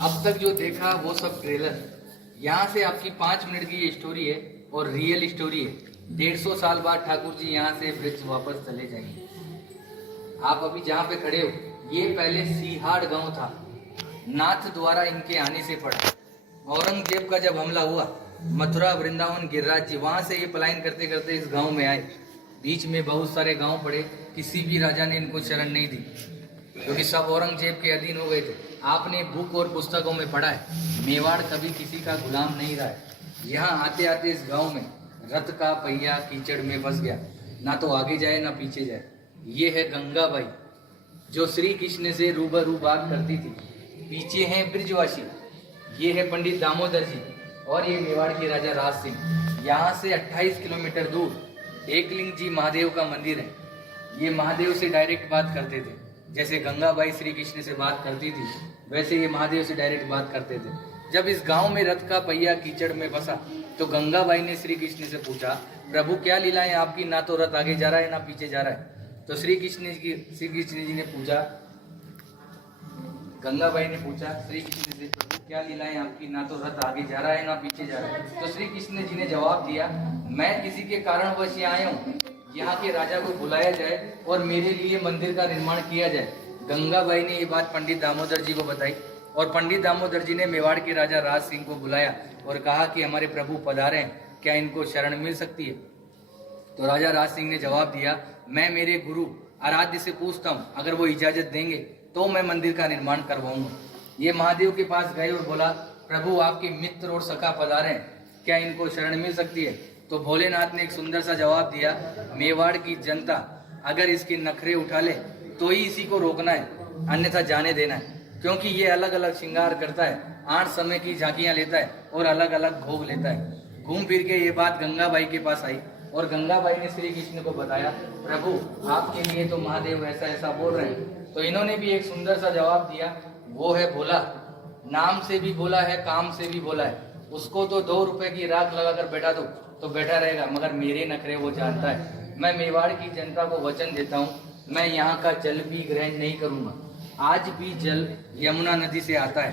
अब तक जो देखा वो सब ट्रेलर। यहाँ से आपकी 5 मिनट की ये स्टोरी है और रियल स्टोरी है। 150 साल बाद ठाकुर जी यहाँ से ब्रिज वापस चले जाएंगे। आप अभी जहाँ पे खड़े हो, ये पहले सीहाड़ गांव था। नाथ द्वारा इनके आने से पड़ा। औरंगजेब का जब हमला हुआ, मथुरा वृंदावन गिरिराज जी वहां से ये पलायन करते करते इस गांव में आए। बीच में बहुत सारे गांव पड़े, किसी भी राजा ने इनको शरण नहीं दी क्योंकि सब औरंगजेब के अधीन हो गए थे। आपने बुक और पुस्तकों में पढ़ा है, मेवाड़ कभी किसी का गुलाम नहीं रहा है। यहाँ आते आते इस गांव में रथ का पहिया कीचड़ में फंस गया, ना तो आगे जाए ना पीछे जाए। ये है गंगाबाई जो श्री कृष्ण से रूबरू बात करती थी। पीछे हैं ब्रिजवासी, ये है पंडित दामोदर जी और ये मेवाड़ के राजा राज सिंह। यहाँ से 28 किलोमीटर दूर एकलिंग जी महादेव का मंदिर है। ये महादेव से डायरेक्ट बात करते थे, जैसे गंगाबाई श्री कृष्ण से बात करती थी वैसे ये महादेव से डायरेक्ट बात करते थे। जब इस गांव में रथ का पहिया कीचड़ में फंसा तो गंगाबाई ने श्री कृष्ण से पूछा, प्रभु क्या लीलाएं आपकी, ना तो रथ आगे जा रहा है ना पीछे जा रहा है। तो श्री कृष्ण जी ने पूछा, गंगाबाई ने पूछा श्री कृष्ण से, प्रभु क्या लीलाएं आपकी, ना तो रथ आगे जा रहा है ना पीछे जा रहा है। तो श्री कृष्ण जी ने जवाब दिया, मैं किसी के कारणवश यहाँ आया हूँ, यहाँ के राजा को बुलाया जाए और मेरे लिए मंदिर का निर्माण किया जाए। गंगाबाई ने ये बात पंडित दामोदर जी को बताई और पंडित दामोदर जी ने मेवाड़ के राजा राज सिंह को बुलाया और कहा कि हमारे प्रभु पधारे हैं, क्या इनको शरण मिल सकती है। तो राजा राज सिंह ने जवाब दिया, मैं मेरे गुरु आराध्य से पूछता हूँ, अगर वो इजाजत देंगे तो मैं मंदिर का निर्माण करवाऊंगा। ये महादेव के पास गए और बोला, प्रभु आपके मित्र और सखा पधारे हैं, क्या इनको शरण मिल सकती है। तो भोलेनाथ ने एक सुंदर सा जवाब दिया, मेवाड़ की जनता अगर इसके नखरे उठा ले तो ही इसी को रोकना है, अन्यथा जाने देना है, क्योंकि ये अलग अलग श्रृंगार करता है, 8 समय की झांकियां लेता है और अलग अलग भोग लेता है। घूम फिर के ये बात गंगाबाई के पास आई और गंगाबाई ने श्री कृष्ण को बताया, प्रभु आपके लिए तो महादेव ऐसा ऐसा बोल रहे हैं। तो इन्होंने भी एक सुंदर सा जवाब दिया, वो है भोला, नाम से भी भोला है, काम से भी भोला है। उसको तो 2 रुपए की राख लगाकर बैठा दो तो बैठा रहेगा, मगर मेरे नखरे वो जानता है। मैं मेवाड़ की जनता को वचन देता हूँ, मैं यहाँ का जल भी ग्रहण नहीं करूंगा। आज भी जल यमुना नदी से आता है,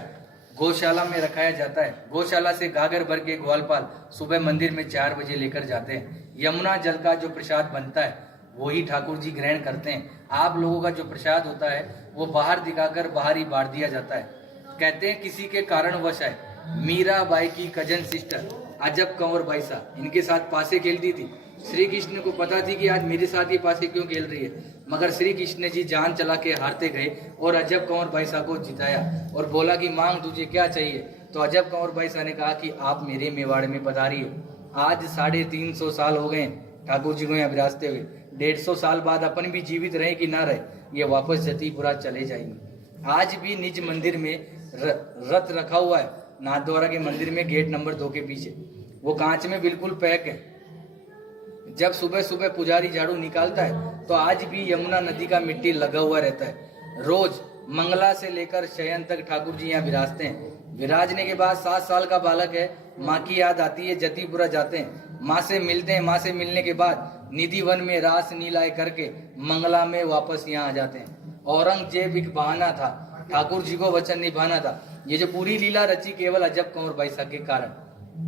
गौशाला में रखाया जाता है। गौशाला से गागर भर के ग्वालपाल सुबह मंदिर में 4 बजे लेकर जाते हैं। यमुना जल का जो प्रसाद बनता है वही ठाकुर जी ग्रहण करते हैं। आप लोगों का जो प्रसाद होता है वो बाहर दिखाकर बाहर ही बांट दिया जाता है। कहते हैं किसी के कारणवश है, मीरा बाई की कजन सिस्टर अजब कंवर बाई सा इनके साथ पासे खेलती थी। श्री कृष्ण को पता थी कि आज मेरे साथ ये पासे क्यों खेल रही है, मगर श्री कृष्ण जी जान चला के हारते गए और अजब कंवर बाई सा को जिताया और बोला कि मांग तुझे क्या चाहिए। तो अजब कंवर बाई सा ने कहा कि आप मेरे मेवाड़ में पधारिए। आज 350 साल हो गए ठाकुर जी को यहाँ विराजते हुए। 150 साल बाद अपन भी जीवित रहे कि ना रहे, ये वापस जतीपुरा चले जाएंगे। आज भी निज मंदिर में रथ रखा हुआ है, नाथ द्वारा के मंदिर में, गेट नंबर 2 के पीछे। वो कांच में बिल्कुल पैक है। जब सुबह सुबह पुजारी झाड़ू निकालता है तो आज भी यमुना नदी का मिट्टी लगा हुआ रहता है। रोज मंगला से लेकर शयन तक ठाकुर जी यहाँ विराजते हैं। विराजने के बाद 7 साल का बालक है, माँ की याद आती है, जतीपुरा जाते हैं, माँ से मिलते हैं। माँ से मिलने के बाद निधि वन में रास नीलाए करके मंगला में वापस यहाँ आ जाते हैं। औरंगजेब एक बहाना था, ठाकुर जी को वचन निभाना था। ये जो पूरी लीला रची केवल अजब कंवर बाई सा के कारण।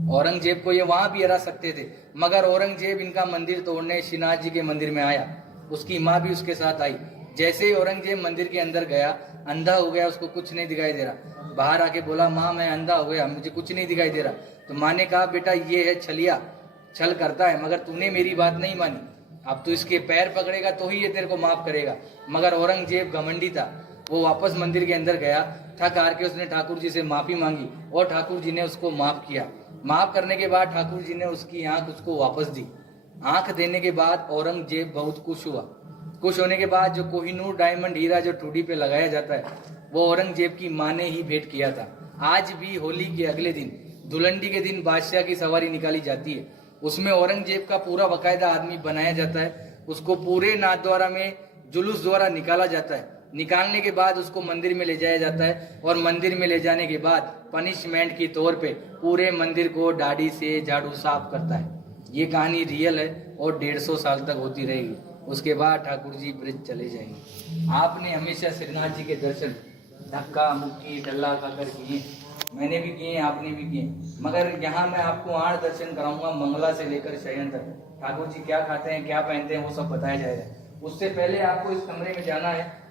औरंगजेब को ये वहां भी हरा सकते थे, मगर औरंगजेब इनका मंदिर तोड़ने श्रीनाथ जी के मंदिर में आया। उसकी माँ भी उसके साथ आई। जैसे ही औरंगजेब मंदिर के अंदर गया, अंधा हो गया, उसको कुछ नहीं दिखाई दे रहा। बाहर आके बोला, माँ मैं अंधा हो गया, मुझे कुछ नहीं दिखाई दे रहा। तो माँ ने कहा, बेटा ये है छलिया, छल करता है, मगर तूने मेरी बात नहीं मानी। अब तू इसके पैर पकड़ेगा तो ही ये तेरे को माफ करेगा। मगर औरंगजेब घमंडी था, वो वापस मंदिर के अंदर गया। थक हार के उसने ठाकुर जी से माफी मांगी और ठाकुर जी ने उसको माफ किया। माफ करने के बाद ठाकुर जी ने उसकी आंख उसको वापस दी। आंख देने के बाद औरंगजेब बहुत खुश हुआ। खुश होने के बाद जो कोहिनूर डायमंड हीरा जो ठुडी पे लगाया जाता है वो औरंगजेब की माँ ने ही भेंट किया था। आज भी होली के अगले दिन, धुलंडी के दिन, बादशाह की सवारी निकाली जाती है। उसमें औरंगजेब का पूरा बाकायदा आदमी बनाया जाता है। उसको पूरे नाथ द्वारा में जुलूस द्वारा निकाला जाता है। निकालने के बाद उसको मंदिर में ले जाया जाता है और मंदिर में ले जाने के बाद पनिशमेंट के तौर पे पूरे मंदिर को दाढ़ी से झाड़ू साफ करता है। ये कहानी रियल है और 150 साल तक होती रहेगी। उसके बाद ठाकुर जी ब्रिज चले जाएंगे। आपने हमेशा श्रीनाथ जी के दर्शन धक्का मुक्की डल्ला खाकर किए, मैंने भी किए, आपने भी किए। मगर यहाँ मैं आपको 8 दर्शन कराऊंगा, मंगला से लेकर शयन तक। ठाकुर जी क्या खाते हैं, क्या पहनते हैं, वो सब बताया जाएगा। उससे पहले आपको इस कमरे में जाना है।